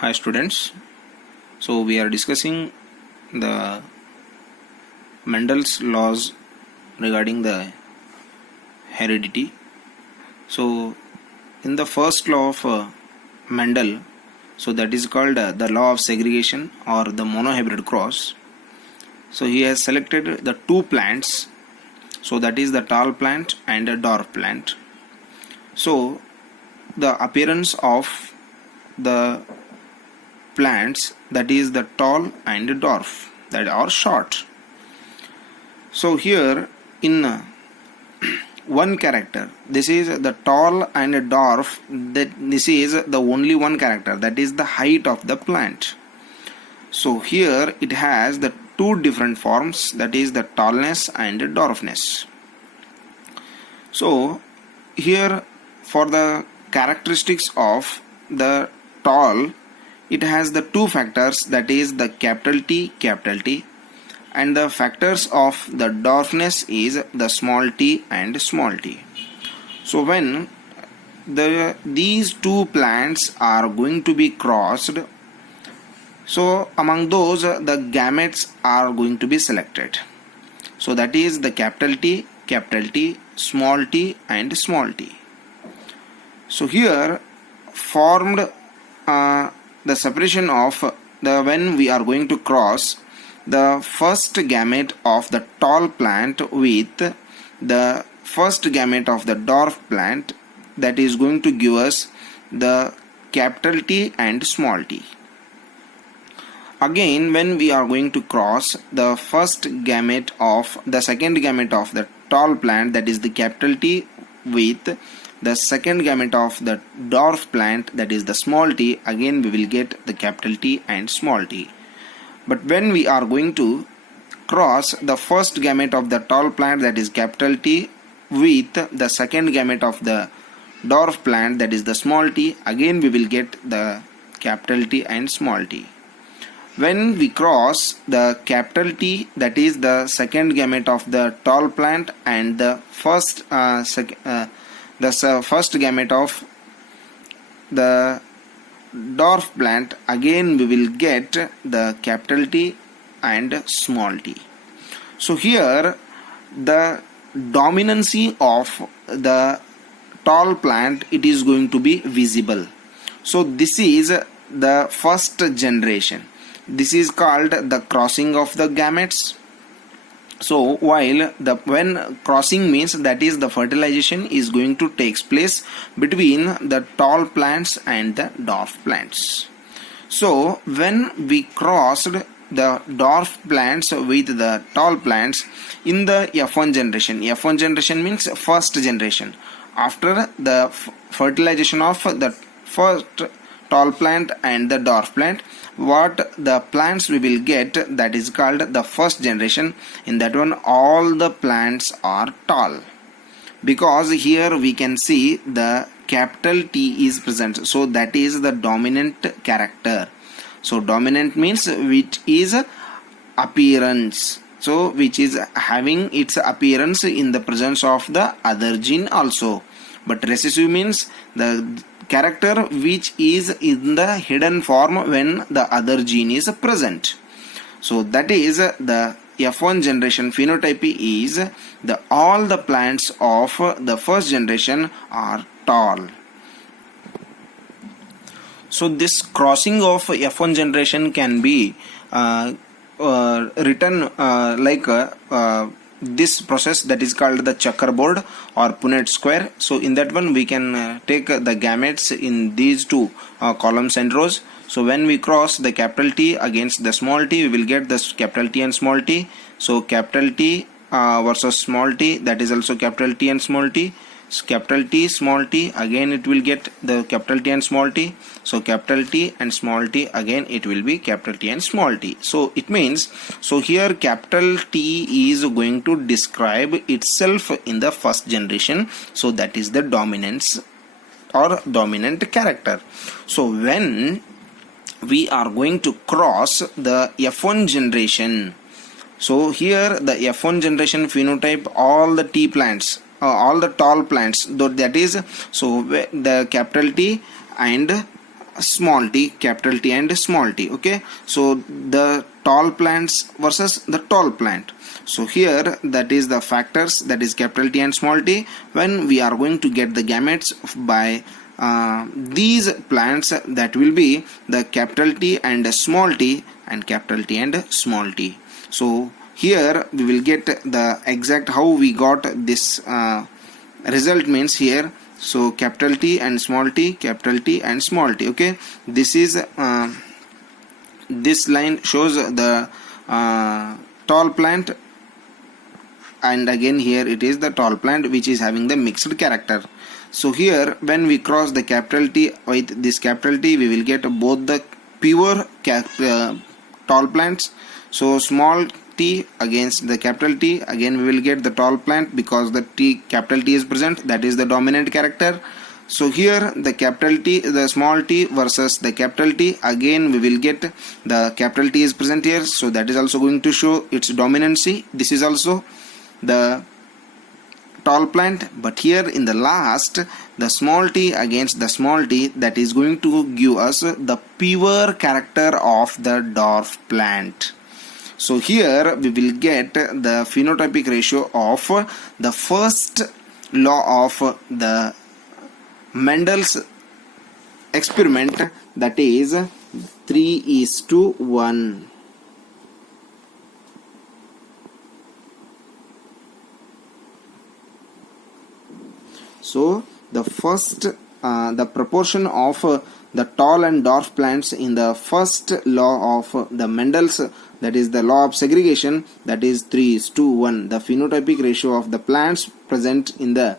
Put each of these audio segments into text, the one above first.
Hi students, so we are discussing the Mendel's laws regarding the heredity. So in the first law of Mendel, so that is called the law of segregation or the monohybrid cross. So he has selected the two plants, so that is the tall plant and a dwarf plant. So the appearance of the plants, that is the tall and dwarf, that are short. So here in one character, this is the tall and dwarf, that this is the only one character, that is the height of the plant. So here it has the two different forms, that is the tallness and dwarfness. So here for the characteristics of the tall, it has the two factors, that is the capital T, and the factors of the dwarfness is the small t and small t. So when these two plants are going to be crossed, so among those the gametes are going to be selected. So that is the capital T, small t and small t. So here formed the separation of the, when we are going to cross the first gamete of the tall plant with the first gamete of the dwarf plant, that is going to give us the capital T and small t. Again, when we are going to cross the first gamete of the second gamete of the tall plant, that is the capital T, with the second gamete of the dwarf plant, that is the small t, again we will get the capital T and small t. But when we are going to cross the first gamete of the tall plant, that is capital T, with the second gamete of the dwarf plant, that is the small t, again we will get the capital T and small t. When we cross the capital T, that is the second gamete of the tall plant, and the first first gamete of the dwarf plant, again we will get the capital T and small t. So here the dominancy of the tall plant, it is going to be visible. So this is the first generation. This is called the crossing of the gametes. So while when crossing means, that is the fertilization is going to take place between the tall plants and the dwarf plants. So when we crossed the dwarf plants with the tall plants in the F1 generation means first generation, after the fertilization of the first tall plant and the dwarf plant, what the plants we will get, that is called the first generation. In that one all the plants are tall, because here we can see the capital T is present, so that is the dominant character. So dominant means which is appearance, so which is having its appearance in the presence of the other gene also. But recessive means the character which is in the hidden form when the other gene is present. So that is the F1 generation phenotype is the all the plants of the first generation are tall. So this crossing of F1 generation can be written like this process, that is called the checkerboard or Punnett square. So in that one we can take the gametes in these two columns and rows. So when we cross the capital T against the small t, we will get this capital T and small t. So capital T versus small t, that is also capital T and small t. So capital T, small t, again it will get the capital T and small t. So capital T and small t, again it will be capital T and small t. So it means, so here capital T is going to describe itself in the first generation. So that is the dominance or dominant character. So when we are going to cross the F1 generation, so here the F1 generation phenotype, all the T plants, all the tall plants, though, that is, so the capital T and small t, capital T and small t. Okay, so the tall plants versus the tall plant. So here that is the factors, that is capital T and small t, when we are going to get the gametes by these plants, that will be the capital T and small t and capital T and small t. So here we will get the exact how we got this result means here. So capital T and small t, capital T and small t. Okay, this is this line shows the tall plant, and again here it is the tall plant which is having the mixed character. So here when we cross the capital T with this capital T, we will get both the pure tall plants. So small t against the capital T, again we will get the tall plant because the capital T is present, that is the dominant character. So here the capital T, the small t versus the capital T, again we will get the capital T is present here, so that is also going to show its dominancy. This is also the tall plant, but here in the last, the small t against the small t, that is going to give us the pure character of the dwarf plant. So here we will get the phenotypic ratio of the first law of the Mendel's experiment, that is 3:1. So the first the proportion of the tall and dwarf plants in the first law of the Mendel's, that is the law of segregation, that is 3:1. The phenotypic ratio of the plants present in the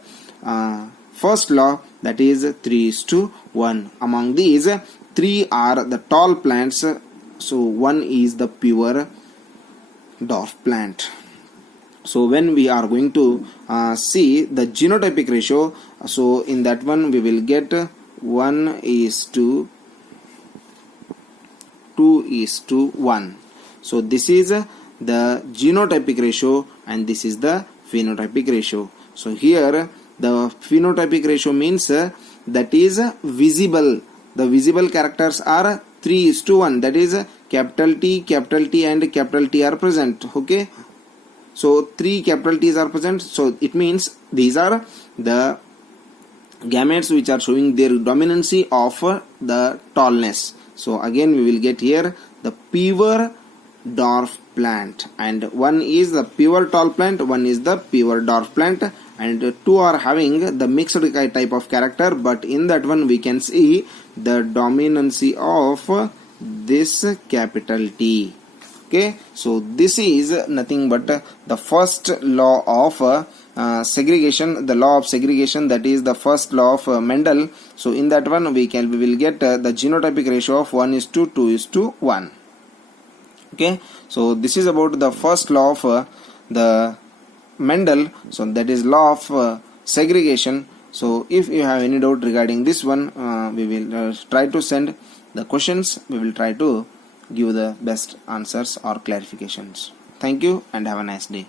first law, that is 3:1. Among these, 3 are the tall plants, so 1 is the pure dwarf plant. So when we are going to see the genotypic ratio, so in that one we will get 1:2:1. So this is the genotypic ratio and this is the phenotypic ratio. So here the phenotypic ratio means that is visible. The visible characters are 3:1, that is capital T and capital T are present. Okay, so 3 capital T's are present, so it means these are the gametes which are showing their dominancy of the tallness. So again we will get here the pure dwarf plant, and one is the pure tall plant, one is the pure dwarf plant, and 2 are having the mixed type of character, but in that one we can see the dominancy of this capital T. Okay, so this is nothing but the first law of segregation, the law of segregation, that is the first law of Mendel. So in that one we will get the genotypic ratio of 1:2:1. Okay, so this is about the first law of the Mendel, so that is law of segregation. So if you have any doubt regarding this one, we will try to send the questions. We will try to give the best answers or clarifications. Thank you and have a nice day.